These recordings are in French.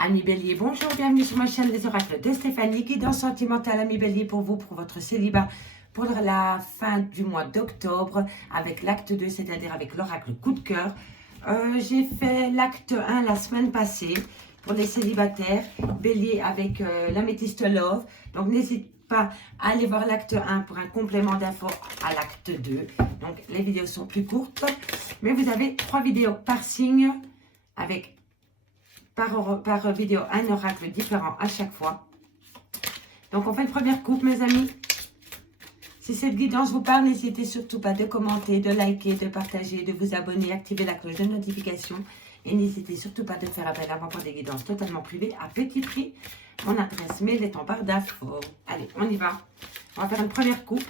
Amis Bélier, bonjour, bienvenue sur ma chaîne des oracles de Stéphanie, guidance sentimentale Amis Bélier pour vous, pour votre célibat, pour la fin du mois d'octobre, avec l'acte 2, c'est-à-dire avec l'oracle coup de cœur. J'ai fait l'acte 1 la semaine passée pour les célibataires, Bélier avec l'améthyste Love, donc n'hésite pas à aller voir l'acte 1 pour un complément d'infos à l'acte 2. Donc les vidéos sont plus courtes, mais vous avez 3 vidéos par signe avec par vidéo un oracle différent à chaque fois. Donc on fait une première coupe mes amis. Si cette guidance vous parle, n'hésitez surtout pas de commenter, de liker, de partager, de vous abonner, activer la cloche de notification. Et n'hésitez surtout pas de faire appel à moi pour des guidances totalement privées à petit prix. Mon adresse mail est en barre d'infos. Allez, on y va. On va faire une première coupe.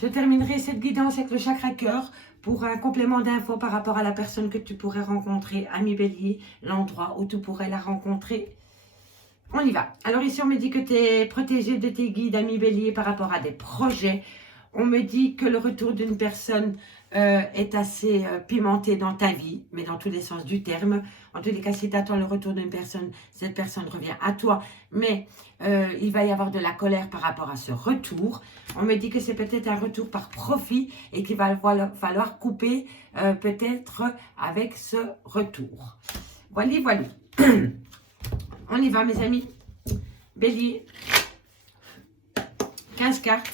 Je terminerai cette guidance avec le chakra cœur pour un complément d'infos par rapport à la personne que tu pourrais rencontrer, ami Bélier, l'endroit où tu pourrais la rencontrer. On y va. Alors ici, on me dit que tu es protégé de tes guides, ami Bélier, par rapport à des projets. On me dit que le retour d'une personne est assez pimenté dans ta vie, mais dans tous les sens du terme. En tous les cas, si tu attends le retour d'une personne, cette personne revient à toi. Mais il va y avoir de la colère par rapport à ce retour. On me dit que c'est peut-être un retour par profit et qu'il va falloir couper peut-être avec ce retour. Voilà, voilà. On y va, mes amis. Bélier. 15 cartes.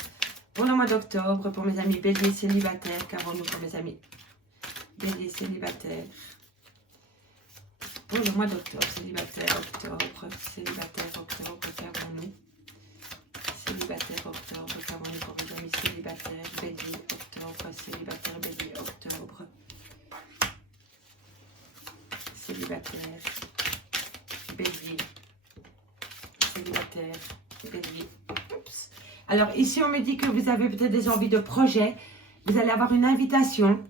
Pour le mois d'octobre, pour mes amis Bélier célibataires, qu'avons-nous pour mes amis Bélier célibataire. Pour le mois d'octobre, célibataire, octobre, qu'avons-nous Célibataire, octobre, qu'avons-nous pour mes amis célibataires, Bélier, octobre, célibataire, Bélier, octobre. Célibataire, Bélier, célibataire, Bélier. Oups. Alors ici, on me dit que vous avez peut-être des envies de projet. Vous allez avoir une invitation,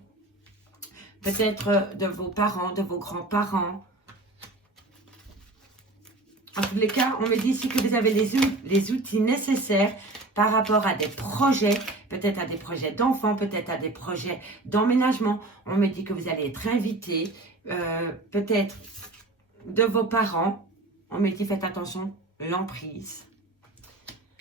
peut-être de vos parents, de vos grands-parents. En tous les cas, on me dit ici que vous avez les outils nécessaires par rapport à des projets, peut-être à des projets d'enfants, peut-être à des projets d'emménagement. On me dit que vous allez être invité, peut-être de vos parents. On me dit, faites attention, l'emprise.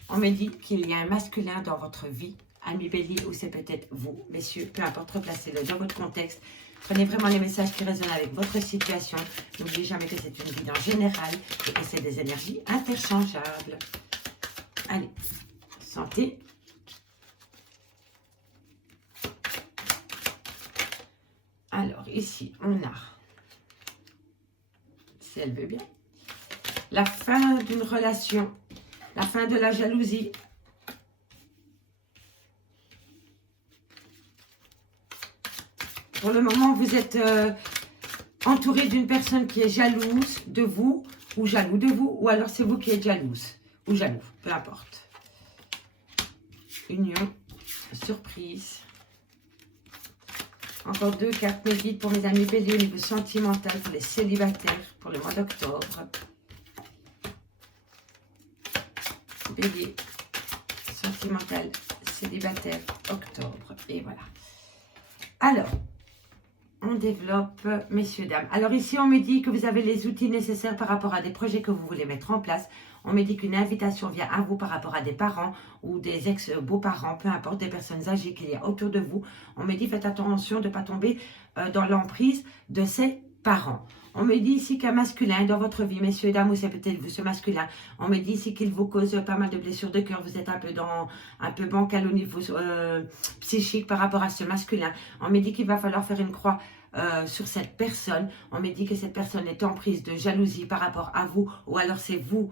On me dit qu'il y a un masculin dans votre vie, ami Bélier, ou c'est peut-être vous, messieurs, peu importe, replacez-le dans votre contexte. Prenez vraiment les messages qui résonnent avec votre situation. N'oubliez jamais que c'est une guidance générale et que c'est des énergies interchangeables. Allez, santé. Alors, ici, on a, si elle veut bien, la fin d'une relation. La fin de la jalousie. Pour le moment, vous êtes entouré d'une personne qui est jalouse de vous ou jaloux de vous. Ou alors c'est vous qui êtes jalouse ou jaloux, peu importe. Union, surprise. Encore 2 cartes mes guides pour mes amis Bélier au niveau sentimental, pour les célibataires, pour le mois d'octobre. Bélier, sentimental, célibataire, octobre. Et voilà. Alors, on développe, messieurs, dames. Alors ici, on me dit que vous avez les outils nécessaires par rapport à des projets que vous voulez mettre en place. On me dit qu'une invitation vient à vous par rapport à des parents ou des ex-beaux-parents, peu importe, des personnes âgées qu'il y a autour de vous. On me dit, faites attention de ne pas tomber dans l'emprise de ces parents. On me dit ici qu'un masculin dans votre vie, messieurs, dames, ou c'est peut-être vous, ce masculin. On me dit ici qu'il vous cause pas mal de blessures de cœur. Vous êtes un peu bancal au niveau psychique par rapport à ce masculin. On me dit qu'il va falloir faire une croix sur cette personne. On me dit que cette personne est en prise de jalousie par rapport à vous, ou alors c'est vous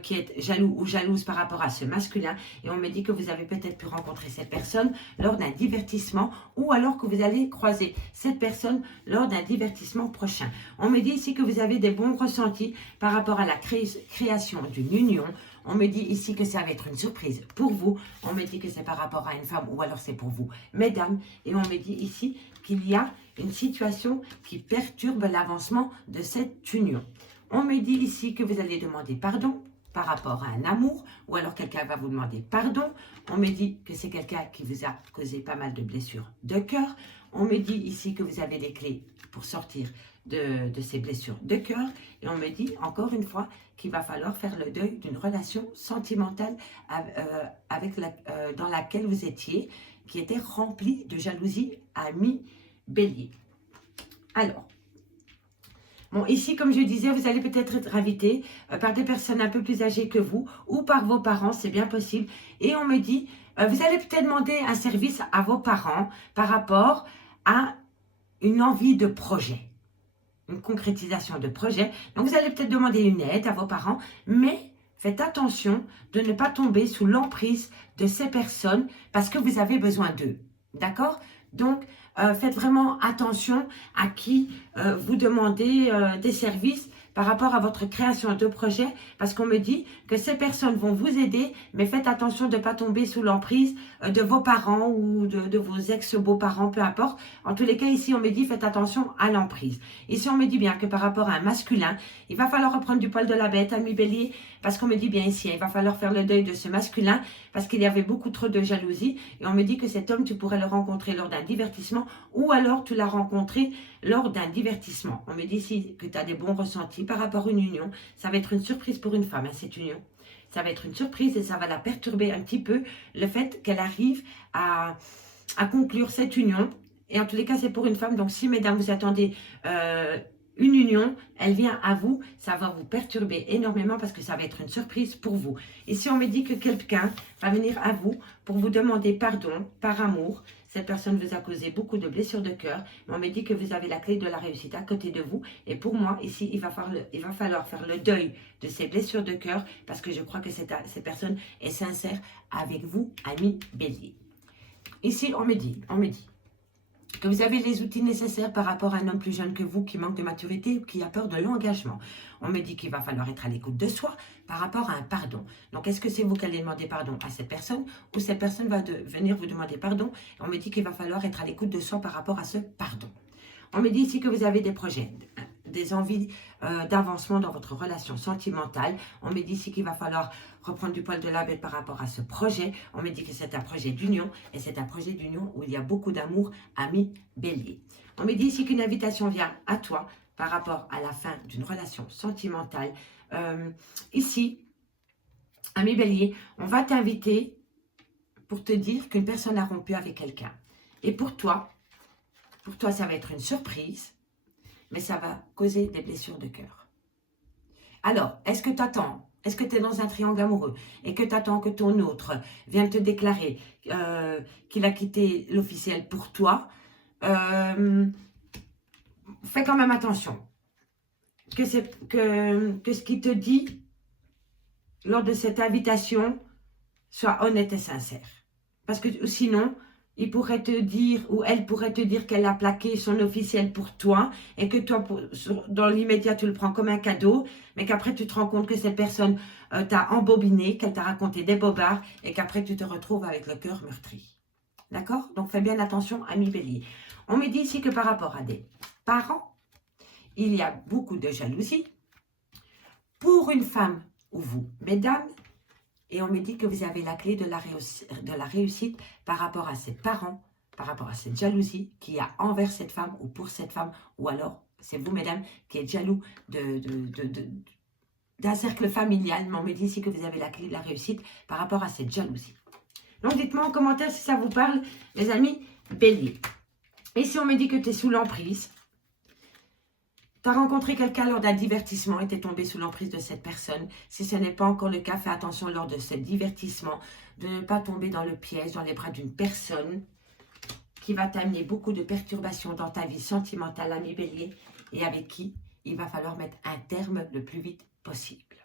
qui êtes jaloux ou jalouse par rapport à ce masculin. Et on me dit que vous avez peut-être pu rencontrer cette personne lors d'un divertissement, ou alors que vous allez croiser cette personne lors d'un divertissement prochain. On me dit ici que vous avez des bons ressentis par rapport à la création d'une union. On me dit ici que ça va être une surprise pour vous. On me dit que c'est par rapport à une femme ou alors c'est pour vous, mesdames. Et on me dit ici qu'il y a une situation qui perturbe l'avancement de cette union. On me dit ici que vous allez demander pardon par rapport à un amour, ou alors quelqu'un va vous demander pardon. On me dit que c'est quelqu'un qui vous a causé pas mal de blessures de cœur. On me dit ici que vous avez les clés pour sortir de ces blessures de cœur. Et on me dit encore une fois qu'il va falloir faire le deuil d'une relation sentimentale dans laquelle vous étiez, qui était remplie de jalousie, ami Bélier. Alors, bon, ici, comme je disais, vous allez peut-être être invité par des personnes un peu plus âgées que vous ou par vos parents, c'est bien possible. Et on me dit, vous allez peut-être demander un service à vos parents par rapport à une envie de projet, une concrétisation de projet. Donc, vous allez peut-être demander une aide à vos parents, mais faites attention de ne pas tomber sous l'emprise de ces personnes parce que vous avez besoin d'eux. D'accord? Donc, faites vraiment attention à qui vous demandez des services par rapport à votre création de projet, parce qu'on me dit que ces personnes vont vous aider, mais faites attention de ne pas tomber sous l'emprise de vos parents ou de vos ex-beaux-parents, peu importe. En tous les cas, ici, on me dit faites attention à l'emprise. Ici, on me dit bien que par rapport à un masculin, il va falloir reprendre du poil de la bête, ami Bélier, parce qu'on me dit bien ici, il va falloir faire le deuil de ce masculin, parce qu'il y avait beaucoup trop de jalousie, et on me dit que cet homme, tu pourrais le rencontrer lors d'un divertissement, ou alors tu l'as rencontré lors d'un divertissement. On me dit ici que tu as des bons ressentis par rapport à une union. Ça va être une surprise pour une femme, hein, cette union. Ça va être une surprise et ça va la perturber un petit peu, le fait qu'elle arrive à conclure cette union. Et en tous les cas, c'est pour une femme. Donc, si, mesdames, vous attendez une union, elle vient à vous, ça va vous perturber énormément parce que ça va être une surprise pour vous. Et si on me dit que quelqu'un va venir à vous pour vous demander pardon par amour, cette personne vous a causé beaucoup de blessures de cœur, mais on me dit que vous avez la clé de la réussite à côté de vous. Et pour moi, ici, il va falloir faire le deuil de ces blessures de cœur parce que je crois que cette personne est sincère avec vous, ami Bélier. Ici, on me dit que vous avez les outils nécessaires par rapport à un homme plus jeune que vous qui manque de maturité ou qui a peur de l'engagement. On me dit qu'il va falloir être à l'écoute de soi par rapport à un pardon. Donc, est-ce que c'est vous qui allez demander pardon à cette personne ou cette personne va venir vous demander pardon? On me dit qu'il va falloir être à l'écoute de soi par rapport à ce pardon. On me dit ici que vous avez des projets, des envies d'avancement dans votre relation sentimentale. On me dit ici qu'il va falloir reprendre du poil de la bête par rapport à ce projet. On me dit que c'est un projet d'union et c'est un projet d'union où il y a beaucoup d'amour, ami Bélier. On me dit ici qu'une invitation vient à toi par rapport à la fin d'une relation sentimentale. Ici, ami Bélier, on va t'inviter pour te dire qu'une personne a rompu avec quelqu'un. Et pour toi, ça va être une surprise, mais ça va causer des blessures de cœur. Alors, est-ce que tu attends? Est-ce que tu es dans un triangle amoureux et que tu attends que ton autre vienne te déclarer qu'il a quitté l'officiel pour toi? Fais quand même attention. Que ce qu'il te dit lors de cette invitation soit honnête et sincère. Parce que sinon, il pourrait te dire, ou elle pourrait te dire qu'elle a plaqué son officiel pour toi et que toi, dans l'immédiat, tu le prends comme un cadeau, mais qu'après, tu te rends compte que cette personne t'a embobiné, qu'elle t'a raconté des bobards et qu'après, tu te retrouves avec le cœur meurtri. D'accord? Donc, fais bien attention, ami Bélier. On me dit ici que par rapport à des parents, il y a beaucoup de jalousie. Pour une femme ou vous, mesdames, et on me dit que vous avez la clé de la réussite par rapport à ses parents, par rapport à cette jalousie qu'il y a envers cette femme ou pour cette femme, ou alors c'est vous, mesdames, qui êtes jaloux d'un cercle familial. Mais on me dit ici que vous avez la clé de la réussite par rapport à cette jalousie. Donc dites-moi en commentaire si ça vous parle, mes amis Bélier. Et si on me dit que tu es sous l'emprise, tu as rencontré quelqu'un lors d'un divertissement et tu es tombé sous l'emprise de cette personne. Si ce n'est pas encore le cas, fais attention lors de ce divertissement de ne pas tomber dans le piège, dans les bras d'une personne qui va t'amener beaucoup de perturbations dans ta vie sentimentale, ami Bélier, et avec qui il va falloir mettre un terme le plus vite possible.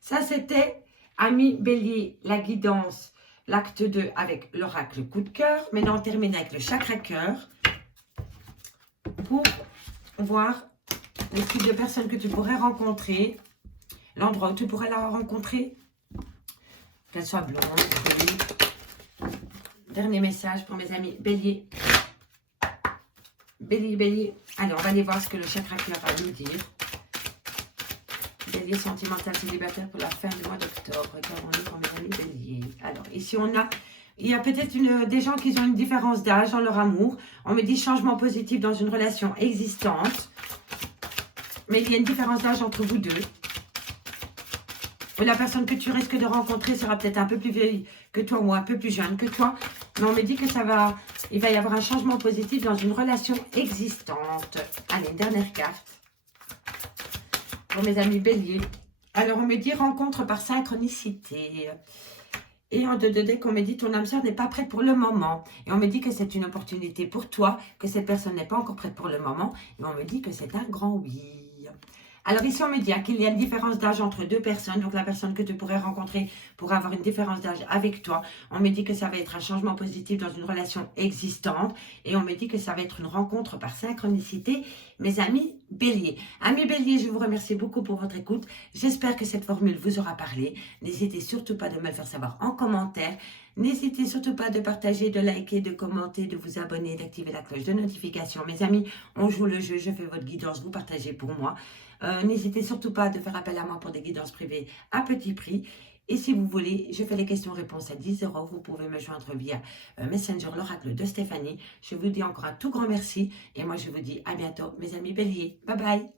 Ça, c'était, ami Bélier, la guidance, l'acte 2 avec l'oracle coup de cœur. Maintenant, on termine avec le chakra cœur pour voir le type de personne que tu pourrais rencontrer, l'endroit où tu pourrais la rencontrer, qu'elle soit blonde, brune. Dernier message pour mes amis Bélier. Bélier. Allez, on va aller voir ce que le chakra cœur va nous dire. Bélier sentimental célibataire pour la fin du mois d'octobre. Regardons-nous pour mes amis Bélier. Alors, ici on a Il y a peut-être des gens qui ont une différence d'âge dans leur amour. On me dit changement positif dans une relation existante. Mais il y a une différence d'âge entre vous deux. La personne que tu risques de rencontrer sera peut-être un peu plus vieille que toi ou un peu plus jeune que toi. Mais on me dit que il va y avoir un changement positif dans une relation existante. Allez, une dernière carte. Pour mes amis béliers. Alors, on me dit rencontre par synchronicité. Et en 2 de deck, on me dit ton âme sœur n'est pas prête pour le moment. Et on me dit que c'est une opportunité pour toi, que cette personne n'est pas encore prête pour le moment. Et on me dit que c'est un grand oui. Alors ici, on me dit qu'il y a une différence d'âge entre 2 personnes. Donc la personne que tu pourrais rencontrer pour avoir une différence d'âge avec toi. On me dit que ça va être un changement positif dans une relation existante. Et on me dit que ça va être une rencontre par synchronicité. Mes amis béliers. Amis béliers, je vous remercie beaucoup pour votre écoute. J'espère que cette formule vous aura parlé. N'hésitez surtout pas de me le faire savoir en commentaire. N'hésitez surtout pas de partager, de liker, de commenter, de vous abonner, d'activer la cloche de notification. Mes amis, on joue le jeu, je fais votre guidance, vous partagez pour moi. N'hésitez surtout pas de faire appel à moi pour des guidances privées à petit prix. Et si vous voulez, je fais les questions-réponses à 10 €. Vous pouvez me joindre via Messenger, l'oracle de Stéphanie. Je vous dis encore un tout grand merci. Et moi, je vous dis à bientôt, mes amis béliers. Bye bye.